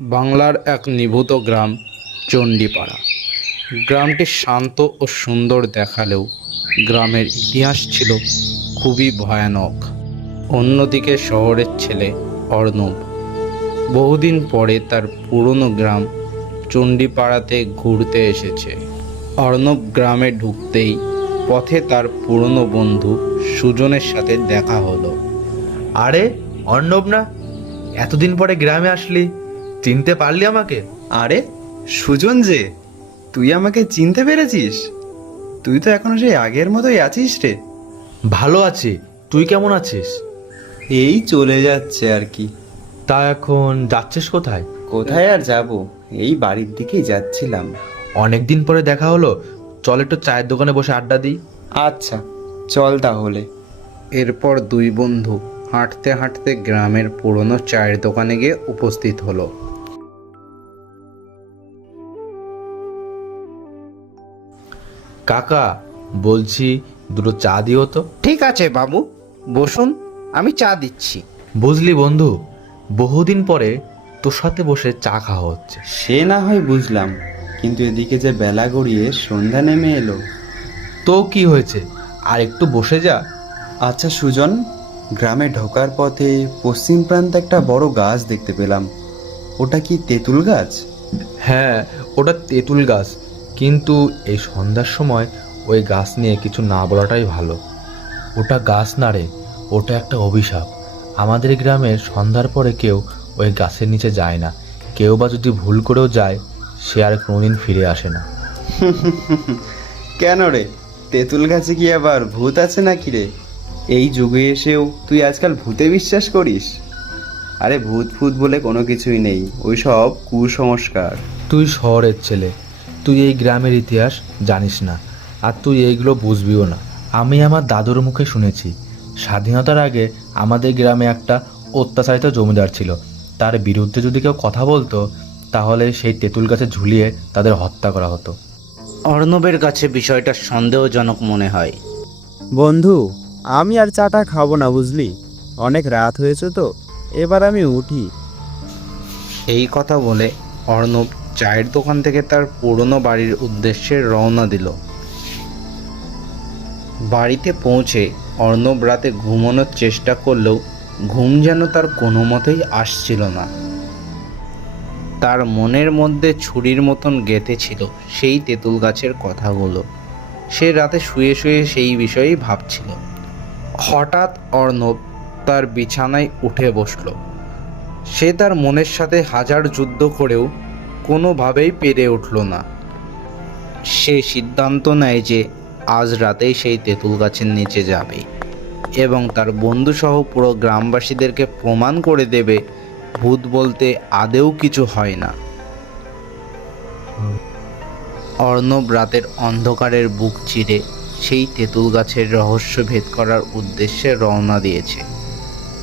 বাংলার এক নিভৃত গ্রাম চণ্ডীপাড়া। গ্রামটি শান্ত ও সুন্দর দেখালেও গ্রামের ইতিহাস ছিল খুবই ভয়ানক। অন্যদিকে শহরের ছেলে অর্ণব বহুদিন পরে তার পুরনো গ্রাম চণ্ডীপাড়াতে ঘুরতে এসেছে। অর্ণব গ্রামে ঢুকতেই পথে তার পুরনো বন্ধু সুজনের সাথে দেখা হলো। আরে অর্ণব না, এতদিন পরে গ্রামে আসলি, চিনতে পারলি আমাকে? আরে সুজন যে, তুই আমাকে চিনতে পেরেছিস? তুই তো এখনো সেই আগের মতোই আছিস রে। ভালো আছি, তুই কেমন আছিস? এই চলে যাচ্ছে আর কি। তা এখন যাচ্ছিস কোথায়? কোথায় আর যাব, এই বাড়ির দিকেই যাচ্ছিলাম। অনেকদিন পরে দেখা হলো, চল একটু চায়ের দোকানে বসে আড্ডা দিই। আচ্ছা চল তাহলে। এরপর দুই বন্ধু হাঁটতে হাঁটতে গ্রামের পুরনো চায়ের দোকানে গিয়ে উপস্থিত হলো। কাকা, বলছি দুটো চা দিও তো। ঠিক আছে বাবু, বসুন, আমি চা দিচ্ছি। বুঝলি বন্ধু, বহুদিন পরে তোর সাথে বসে চা খাওয়া হচ্ছে। সে না হয় বুঝলাম, কিন্তু এদিকে যে বেলা গড়িয়ে সন্ধ্যা নেমে এলো। তো কি হয়েছে, আর একটু বসে যা। আচ্ছা সুজন, গ্রামে ঢোকার পথে পশ্চিম প্রান্তে একটা বড় গাছ দেখতে পেলাম, ওটা কি তেঁতুল গাছ? হ্যাঁ, ওটা তেঁতুল গাছ, কিন্তু এই সন্ধ্যার সময় ওই গাছ নিয়ে কিছু না বলাটাই ভালো। ওটা গাছ না রে, ওটা একটা অভিশাপ। আমাদের গ্রামের সন্ধ্যার পরে কেউ ওই গাছের নিচে যায় না। কেউ বা যদি ভুল করেও যায়, সে আর কোনোদিন ফিরে আসে না। কেন রে, তেঁতুল গাছে কি আবার ভূত আছে নাকি রে? এই যুগে এসেও তুই আজকাল ভূতে বিশ্বাস করিস? আরে ভূত ফুত বলে কোনো কিছুই নেই, ওই সব কুসংস্কার। তুই শহরের ছেলে, তুই এই গ্রামের ইতিহাস জানিস না, আর তুই এইগুলো বুঝবিও না। আমি আমার দাদুর মুখে শুনেছি, স্বাধীনতার আগে আমাদের গ্রামে একটা অত্যাচারিত জমিদার ছিল। তার বিরুদ্ধে যদি কেউ কথা বলতো, তাহলে সেই তেঁতুল গাছে ঝুলিয়ে তাদের হত্যা করা হতো। অর্ণবের কাছে বিষয়টা সন্দেহজনক মনে হয়। বন্ধু, আমি আর চাটা খাবো না বুঝলি, অনেক রাত হয়েছে তো, এবার আমি উঠি। এই কথা বলে অর্ণব চায়ের দোকান থেকে তার পুরনো বাড়ির উদ্দেশ্যে রওনা দিল। বাড়িতে পৌঁছে অর্ণব রাতে ঘুমানোর চেষ্টা করলেও ঘুম যেন তার কোনো মতেই আসছিল না। তার মনের মধ্যে ছুরির মতন গেঁথে ছিল সেই তেঁতুল গাছের কথাগুলো। সে রাতে শুয়ে শুয়ে সেই বিষয়েই ভাবছিল। হঠাৎ অর্ণব তার বিছানায় উঠে বসল। সে তার মনের সাথে হাজার যুদ্ধ করেও কোনোভাবেই পেরে উঠল না। সে সিদ্ধান্ত নেয় যে আজ রাতেই সেই তেঁতুল গাছের নিচে যাবে এবং তার বন্ধুসহ পুরো গ্রামবাসীদেরকে প্রমাণ করে দেবে ভূত বলতে আদেও কিছু হয় না। অর্ণব রাতের অন্ধকারের বুক চিরে সেই তেঁতুল গাছের রহস্য ভেদ করার উদ্দেশ্যে রওনা দিয়েছে।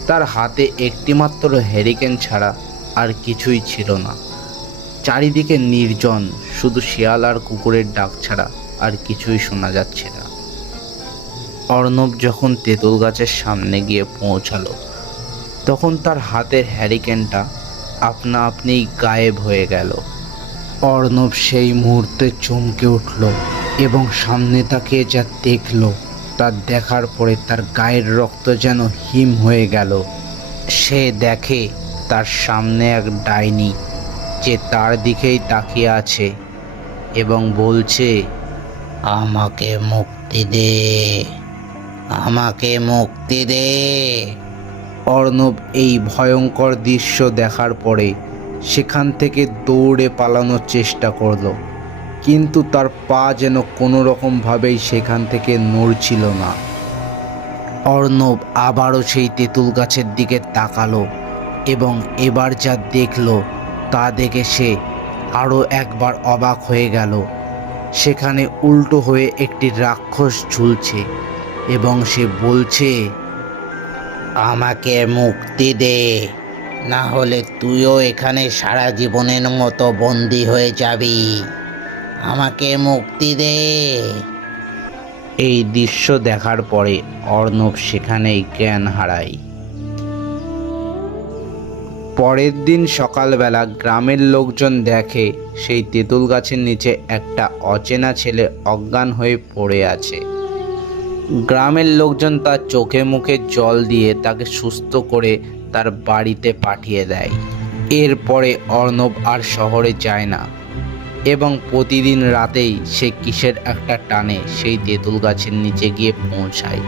তার হাতে একটিমাত্র হ্যারিকেন ছাড়া আর কিছুই ছিল না। চারিদিকে নির্জন, শুধু শিয়াল আর কুকুরের ডাক ছাড়া আর কিছুই শোনা যাচ্ছে না। অর্ণব যখন তেঁতুল গাছের সামনে গিয়ে পৌঁছালো, তখন তার হাতের হ্যারিকেনটা আপনা আপনিই গায়েব হয়ে গেল। অর্ণব সেই মুহূর্তে চমকে উঠল এবং সামনে তাকিয়ে যা দেখল, তা দেখার পরে তার গায়ের রক্ত যেন হিম হয়ে গেল। সে দেখে তার সামনে এক ডাইনি, যে তার দিকেই তাকিয়ে আছে এবং বলছে, আমাকে মুক্তি দে, আমাকে মুক্তি দে। অর্ণব এই ভয়ঙ্কর দৃশ্য দেখার পরে সেখান থেকে দৌড়ে পালানোর চেষ্টা করলো, কিন্তু তার পা যেন কোনো রকমভাবেই সেখান থেকে নড়ছিল না। অর্ণব আবারও সেই তেঁতুল গাছের দিকে তাকালো এবং এবার যা দেখলো তা দেখে সে আরও একবার অবাক হয়ে গেল। সেখানে উল্টো হয়ে একটি রাক্ষস ঝুলছে এবং সে বলছে, আমাকে মুক্তি দে, না হলে তুইও এখানে সারা জীবনের মতো বন্দি হয়ে যাবি, আমাকে মুক্তি দে। এই দৃশ্য দেখার পরে অর্ণব সেখানেই জ্ঞান হারায়। পরের দিন সকালবেলা গ্রামের লোকজন দেখে সেই তেঁতুল গাছের নিচে একটা অচেনা ছেলে অজ্ঞান হয়ে পড়ে আছে। গ্রামের লোকজন তার চোখে মুখে জল দিয়ে তাকে সুস্থ করে তার বাড়িতে পাঠিয়ে দেয়। এরপরে অর্ণব আর শহরে যায় না এবং প্রতিদিন রাতেই সে কিসের একটা টানে সেই তেঁতুল গাছের নিচে গিয়ে পৌঁছায়।